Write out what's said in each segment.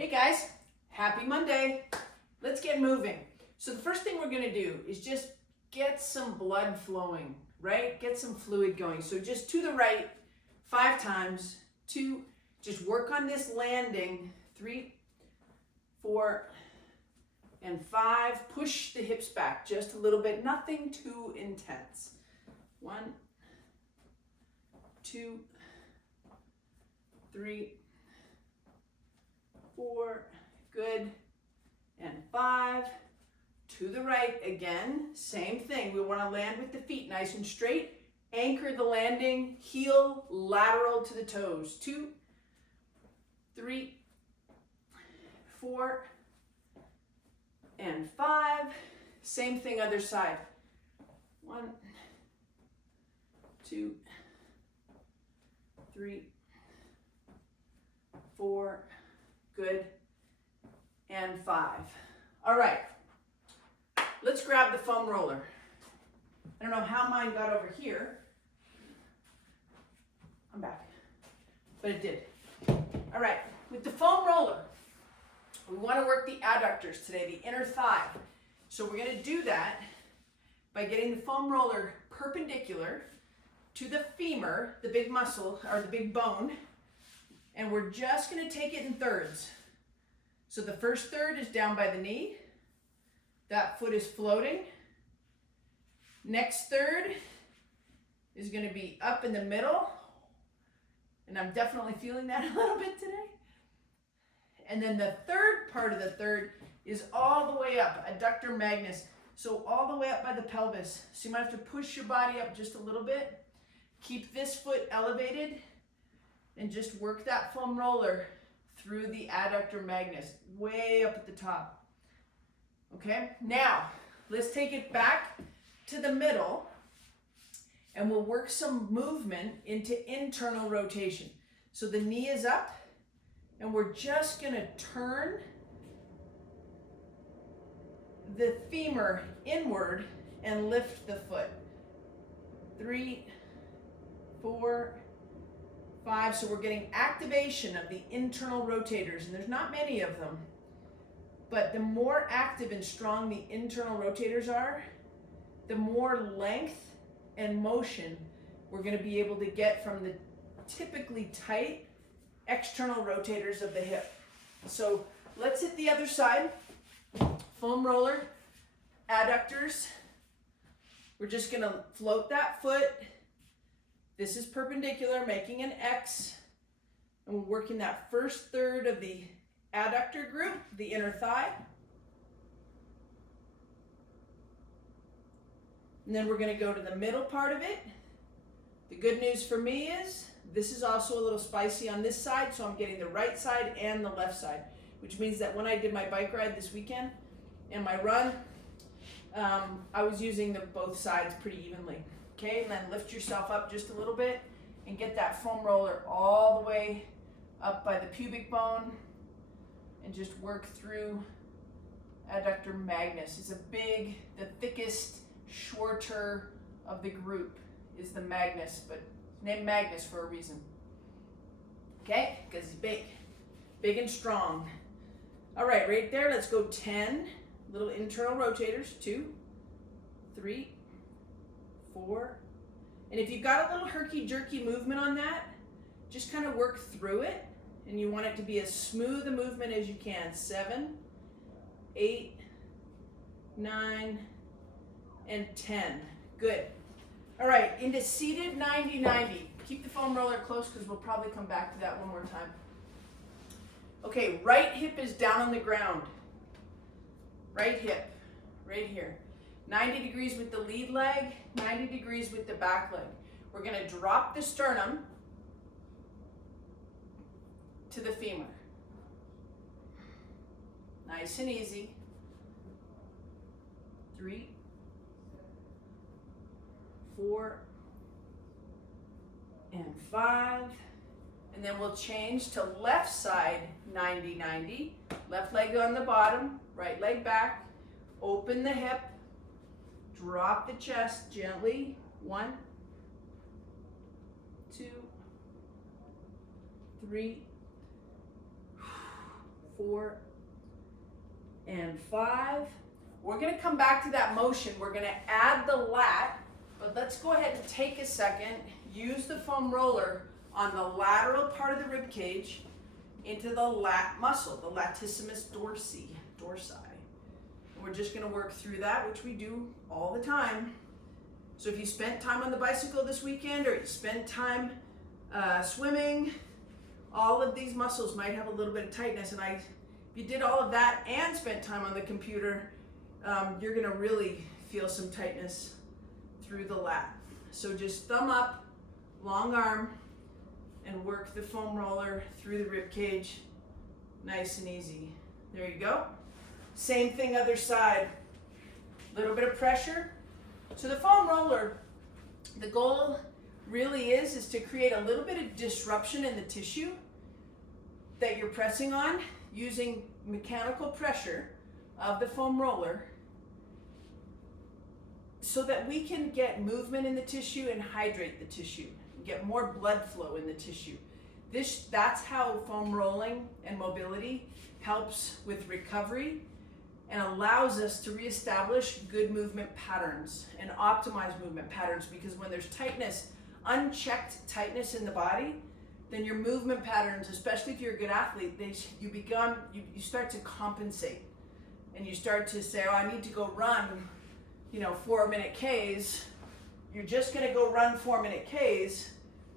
Hey guys, happy Monday. Let's get moving. So the first thing we're gonna do is just get some blood flowing, right? Get some fluid going. So just to the right, 5 times, 2, just work on this landing, 3, 4, and 5. Push the hips back just a little bit, nothing too intense. 1, 2, 3, 4, good, and 5, to the right again, same thing. We want to land with the feet nice and straight, anchor the landing, heel lateral to the toes, 2, 3, 4, and 5, same thing other side, 1, 2, 3, 4, good, and 5. All right, let's grab the foam roller. I don't know how mine got over here. I'm back, but it did. All right, with the foam roller, we want to work the adductors today, the inner thigh. So we're going to do that by getting the foam roller perpendicular to the femur, the big muscle, or the big bone, and we're just going to take it in thirds. So the first third is down by the knee. That foot is floating. Next third is going to be up in the middle. And I'm definitely feeling that a little bit today. And then the third part of the third is all the way up, adductor magnus. So all the way up by the pelvis. So you might have to push your body up just a little bit. Keep this foot elevated and just work that foam roller through the adductor magnus, way up at the top. Okay, now let's take it back to the middle and we'll work some movement into internal rotation. So the knee is up and we're just gonna turn the femur inward and lift the foot. 3, 4, 5, so we're getting activation of the internal rotators, and there's not many of them, but the more active and strong the internal rotators are, the more length and motion we're going to be able to get from the typically tight external rotators of the hip. So let's hit the other side. Foam roller, adductors. We're just going to float that foot. This is perpendicular, making an X, and we're working that first third of the adductor group, the inner thigh. And then we're going to go to the middle part of it. The good news for me is this is also a little spicy on this side, so I'm getting the right side and the left side, which means that when I did my bike ride this weekend and my run, I was using both sides pretty evenly. Okay, and then lift yourself up just a little bit and get that foam roller all the way up by the pubic bone and just work through adductor magnus. It's the thickest, shorter of the group is the magnus, but it's named Magnus for a reason. Okay, because he's big and strong. All right, right there, let's go 10 little internal rotators. 2, 3, 4, and if you've got a little herky-jerky movement on that, just kind of work through it, and you want it to be as smooth a movement as you can. 7, 8, 9, and 10. Good. All right, into seated 90-90. Keep the foam roller close because we'll probably come back to that one more time. Okay, right hip is down on the ground. Right hip, right here. 90 degrees with the lead leg, 90 degrees with the back leg. We're going to drop the sternum to the femur. Nice and easy. 3, 4, and 5. And then we'll change to left side 90-90. Left leg on the bottom, right leg back. Open the hip. Drop the chest gently. 1, 2, 3, 4, and 5. We're gonna come back to that motion. We're gonna add the lat, but let's go ahead and take a second, use the foam roller on the lateral part of the rib cage into the lat muscle, the latissimus dorsi. And we're just gonna work through that, which we do all the time. So if you spent time on the bicycle this weekend, or you spent time swimming, all of these muscles might have a little bit of tightness. And if you did all of that and spent time on the computer, you're gonna really feel some tightness through the lat. So just thumb up, long arm, and work the foam roller through the rib cage, nice and easy. There you go. Same thing other side. Little bit of pressure. So the foam roller, the goal really is to create a little bit of disruption in the tissue that you're pressing on using mechanical pressure of the foam roller, so that we can get movement in the tissue and hydrate the tissue, get more blood flow in the tissue. That's how foam rolling and mobility helps with recovery and allows us to reestablish good movement patterns and optimize movement patterns, because when there's tightness, unchecked tightness in the body, then your movement patterns, especially if you're a good athlete, you start to compensate, and you start to say, oh, I need to go run 4-minute Ks. You're just gonna go run 4-minute Ks,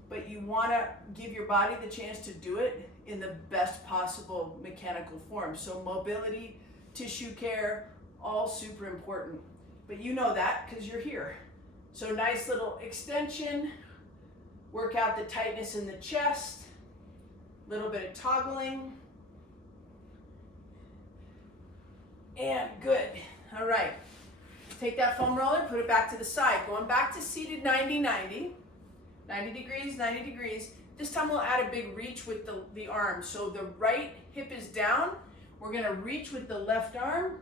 but you wanna give your body the chance to do it in the best possible mechanical form. So mobility, tissue care, all super important. But you know that because you're here. So nice little extension, work out the tightness in the chest, little bit of toggling, and good. All right. Take that foam roller, put it back to the side. Going back to seated 90-90. 90 degrees, 90 degrees. This time we'll add a big reach with the arm. So the right hip is down. We're gonna reach with the left arm.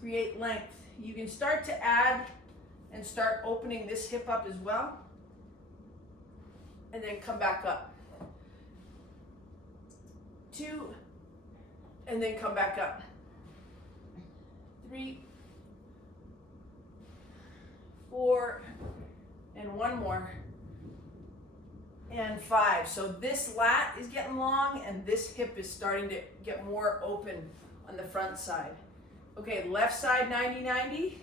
Create length. You can start to add and start opening this hip up as well. And then come back up. 2, and then come back up. 3, 4, and 1 more, and 5. So this lat is getting long and this hip is starting to get more open on the front side. Okay, left side 90-90.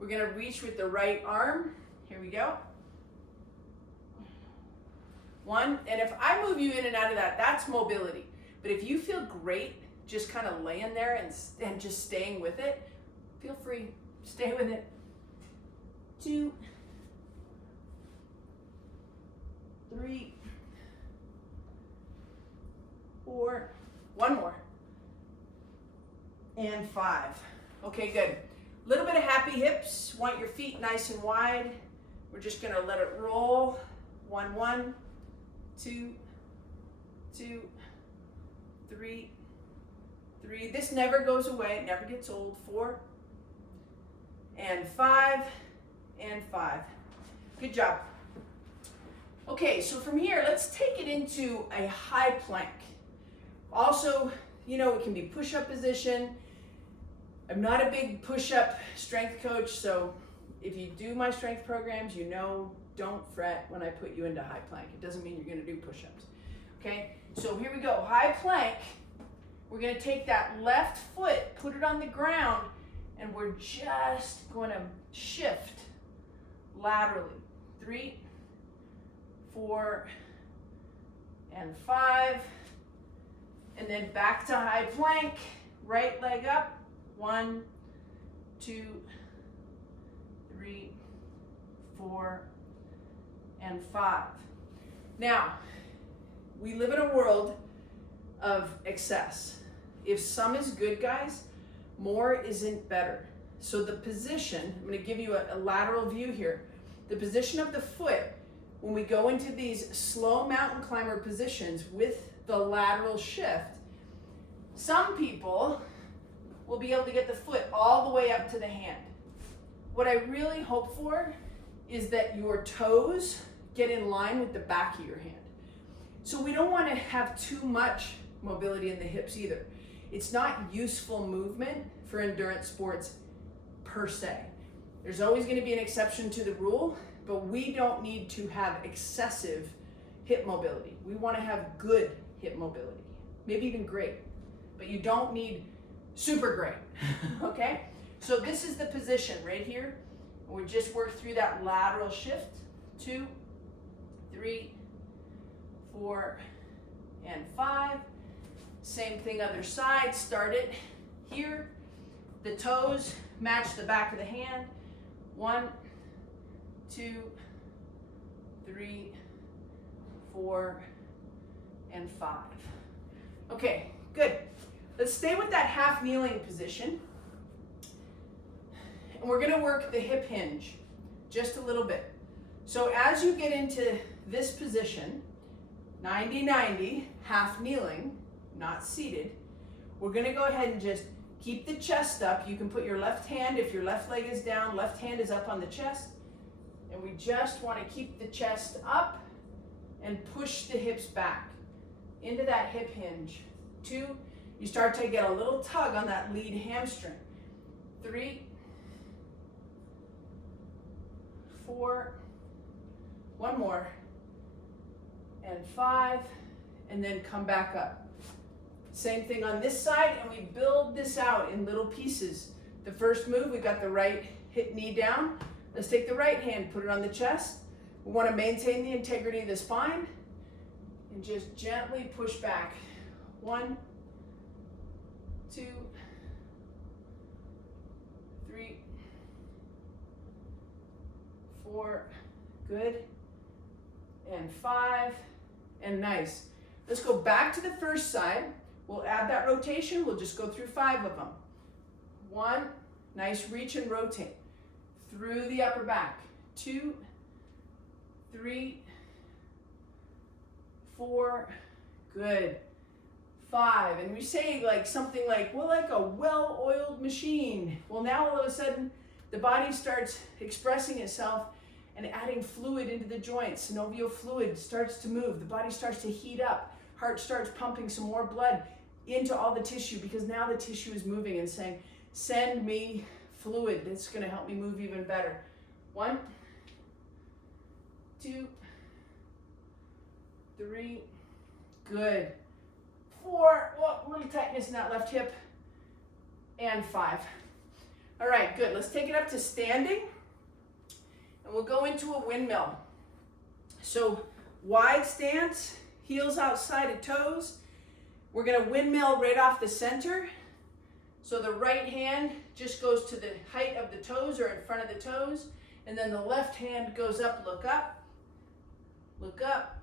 We're gonna reach with the right arm. Here we go. 1, and if I move you in and out of that, that's mobility. But if you feel great just kind of laying there and just staying with it, feel free, stay with it. 2, 3, 4, 1 more, and 5. Okay, good. Little bit of happy hips. Want your feet nice and wide. We're just gonna let it roll. 1, 1, 2, 2, 3, 3. This never goes away, it never gets old. 4, and 5, and 5. Good job. Okay, so from here, let's take it into a high plank. Also, it can be push-up position. I'm not a big push-up strength coach, so if you do my strength programs, don't fret when I put you into high plank. It doesn't mean you're gonna do push-ups, okay? So here we go, high plank. We're gonna take that left foot, put it on the ground, and we're just gonna shift laterally. 3, 4, and 5. And then back to high plank, right leg up. 1, 2, 3, 4, and 5. Now, we live in a world of excess. If some is good, guys, more isn't better. So the position, I'm going to give you a lateral view here. The position of the foot, when we go into these slow mountain climber positions with the lateral shift, some people will be able to get the foot all the way up to the hand. What I really hope for is that your toes get in line with the back of your hand. So we don't want to have too much mobility in the hips either. It's not useful movement for endurance sports per se. There's always going to be an exception to the rule, but we don't need to have excessive hip mobility. We want to have good hip mobility, maybe even great, but you don't need super great, okay? So this is the position right here. We just work through that lateral shift. 2, 3, 4, and 5. Same thing other side. Start it here. The toes match the back of the hand. 1, 2, 3, 4, and 5. Okay, good. Let's stay with that half kneeling position. And we're going to work the hip hinge just a little bit. So as you get into this position, 90-90, half kneeling, not seated, we're going to go ahead and just keep the chest up. You can put your left hand, if your left leg is down, left hand is up on the chest. And we just want to keep the chest up and push the hips back into that hip hinge. 2, you start to get a little tug on that lead hamstring. 3, 4, one more, and 5, and then come back up. Same thing on this side, and we build this out in little pieces. The first move, we got the right hip knee down. Let's take the right hand, put it on the chest. We want to maintain the integrity of the spine and just gently push back. 1, 2, 3, 4, good, and 5, and nice. Let's go back to the first side. We'll add that rotation. We'll just go through 5 of them. 1, nice reach and rotate through the upper back. 2, 3, 4, good. 5, and we say like something like, well, like a well-oiled machine. Well, now all of a sudden, the body starts expressing itself and adding fluid into the joints. Synovial fluid starts to move. The body starts to heat up. Heart starts pumping some more blood into all the tissue because now the tissue is moving and saying, send me fluid. That's going to help me move even better. 1, 2, 3, good. 4, oh, a little tightness in that left hip, and 5. All right, good. Let's take it up to standing, and we'll go into a windmill. So wide stance, heels outside of toes. We're going to windmill right off the center. So the right hand just goes to the height of the toes or in front of the toes, and then the left hand goes up, look up, look up.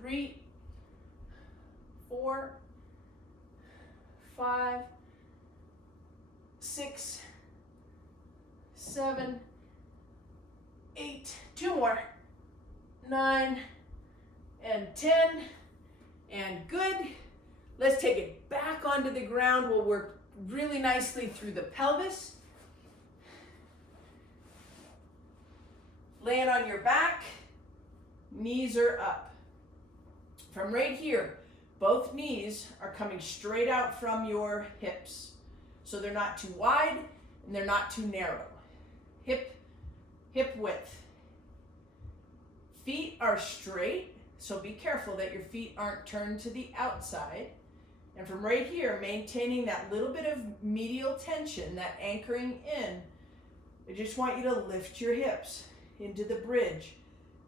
3, 4, 5, 6, 7, 8, 2 more, 9, and 10, and good. Let's take it back onto the ground. We'll work really nicely through the pelvis. Land on your back, knees are up. From right here, both knees are coming straight out from your hips. So they're not too wide and they're not too narrow. Hip width. Feet are straight, so be careful that your feet aren't turned to the outside. And from right here, maintaining that little bit of medial tension, that anchoring in, I just want you to lift your hips into the bridge,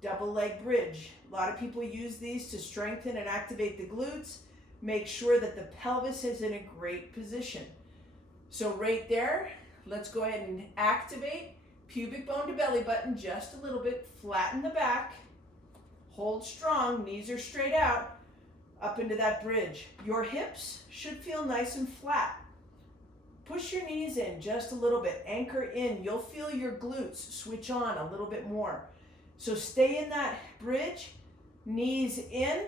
double leg bridge. A lot of people use these to strengthen and activate the glutes. Make sure that the pelvis is in a great position. So right there, let's go ahead and activate pubic bone to belly button just a little bit. Flatten the back. Hold strong. Knees are straight out. Up into that bridge. Your hips should feel nice and flat. Push your knees in just a little bit. Anchor in. You'll feel your glutes switch on a little bit more. So stay in that bridge. Knees in.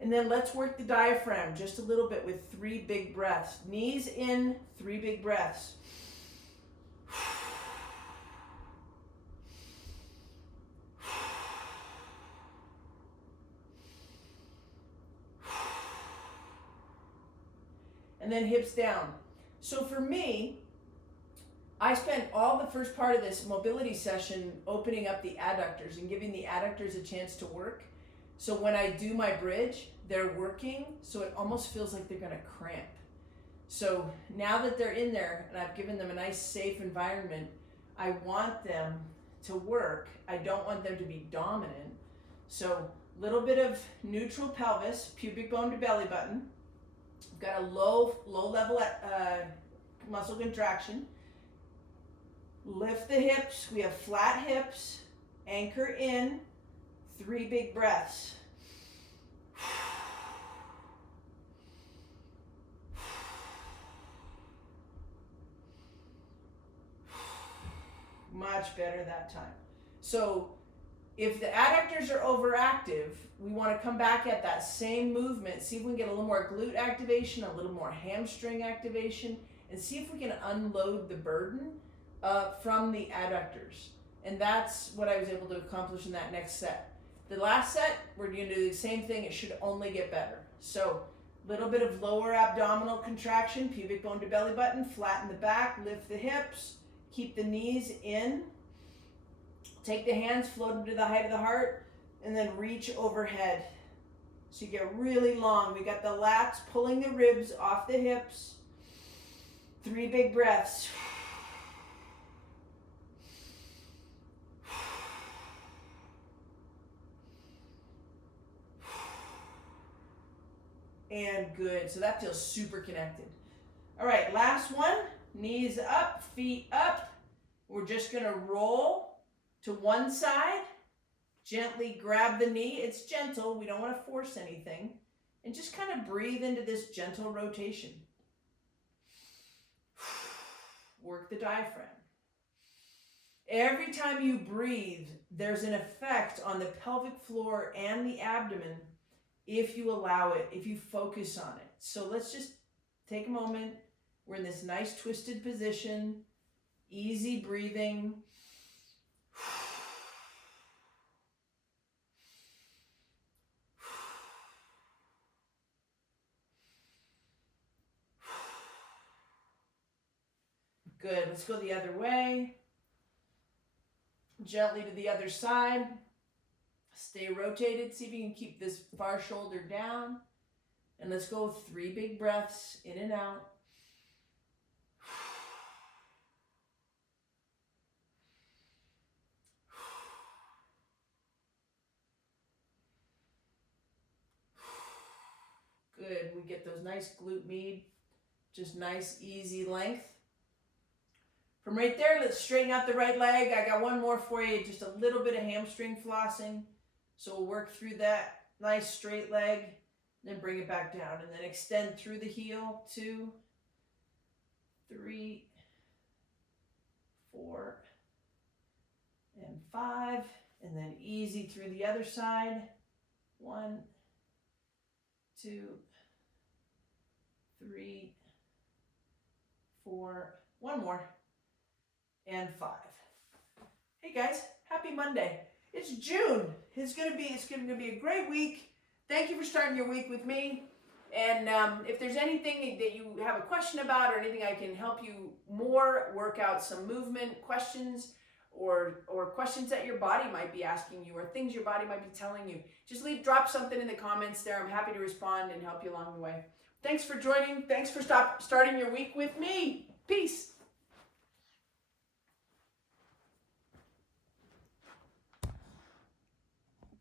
And then let's work the diaphragm just a little bit with 3 big breaths. Knees in, 3 big breaths. and then hips down. So for me, I spent all the first part of this mobility session opening up the adductors and giving the adductors a chance to work. So when I do my bridge, they're working, so it almost feels like they're gonna cramp. So now that they're in there and I've given them a nice safe environment, I want them to work. I don't want them to be dominant. So little bit of neutral pelvis, pubic bone to belly button. I've got a low level muscle contraction. Lift the hips, we have flat hips, anchor in, 3 big breaths. Much better that time. So if the adductors are overactive, we want to come back at that same movement, see if we can get a little more glute activation, a little more hamstring activation, and see if we can unload the burden from the adductors. And that's what I was able to accomplish in that next set. The last set, we're going to do the same thing. It should only get better. So little bit of lower abdominal contraction, pubic bone to belly button, flatten the back, lift the hips, keep the knees in. Take the hands, float them to the height of the heart, and then reach overhead. So you get really long. We got the lats pulling the ribs off the hips. 3 big breaths. And good. So that feels super connected. All right, last one. Knees up, feet up. We're just going to roll to one side, gently grab the knee. It's gentle, we don't want to force anything. And just kind of breathe into this gentle rotation. Work the diaphragm. Every time you breathe, there's an effect on the pelvic floor and the abdomen if you allow it, if you focus on it. So let's just take a moment. We're in this nice twisted position, easy breathing. Good, let's go the other way. Gently to the other side. Stay rotated, see if you can keep this far shoulder down. And let's go 3 big breaths in and out. Good, we get those nice glute med, just nice easy length. From right there, let's straighten out the right leg. I got one more for you, just a little bit of hamstring flossing. So we'll work through that nice straight leg, then bring it back down, and then extend through the heel, 2, 3, 4, and 5, and then easy through the other side, 1, 2, 3, 4, one more, and 5. Hey guys, happy Monday. It's June. It's gonna be a great week. Thank you for starting your week with me. And if there's anything that you have a question about or anything I can help you more work out some movement questions or questions that your body might be asking you or things your body might be telling you, just drop something in the comments there. I'm happy to respond and help you along the way. Thanks for joining. Thanks for starting your week with me. Peace.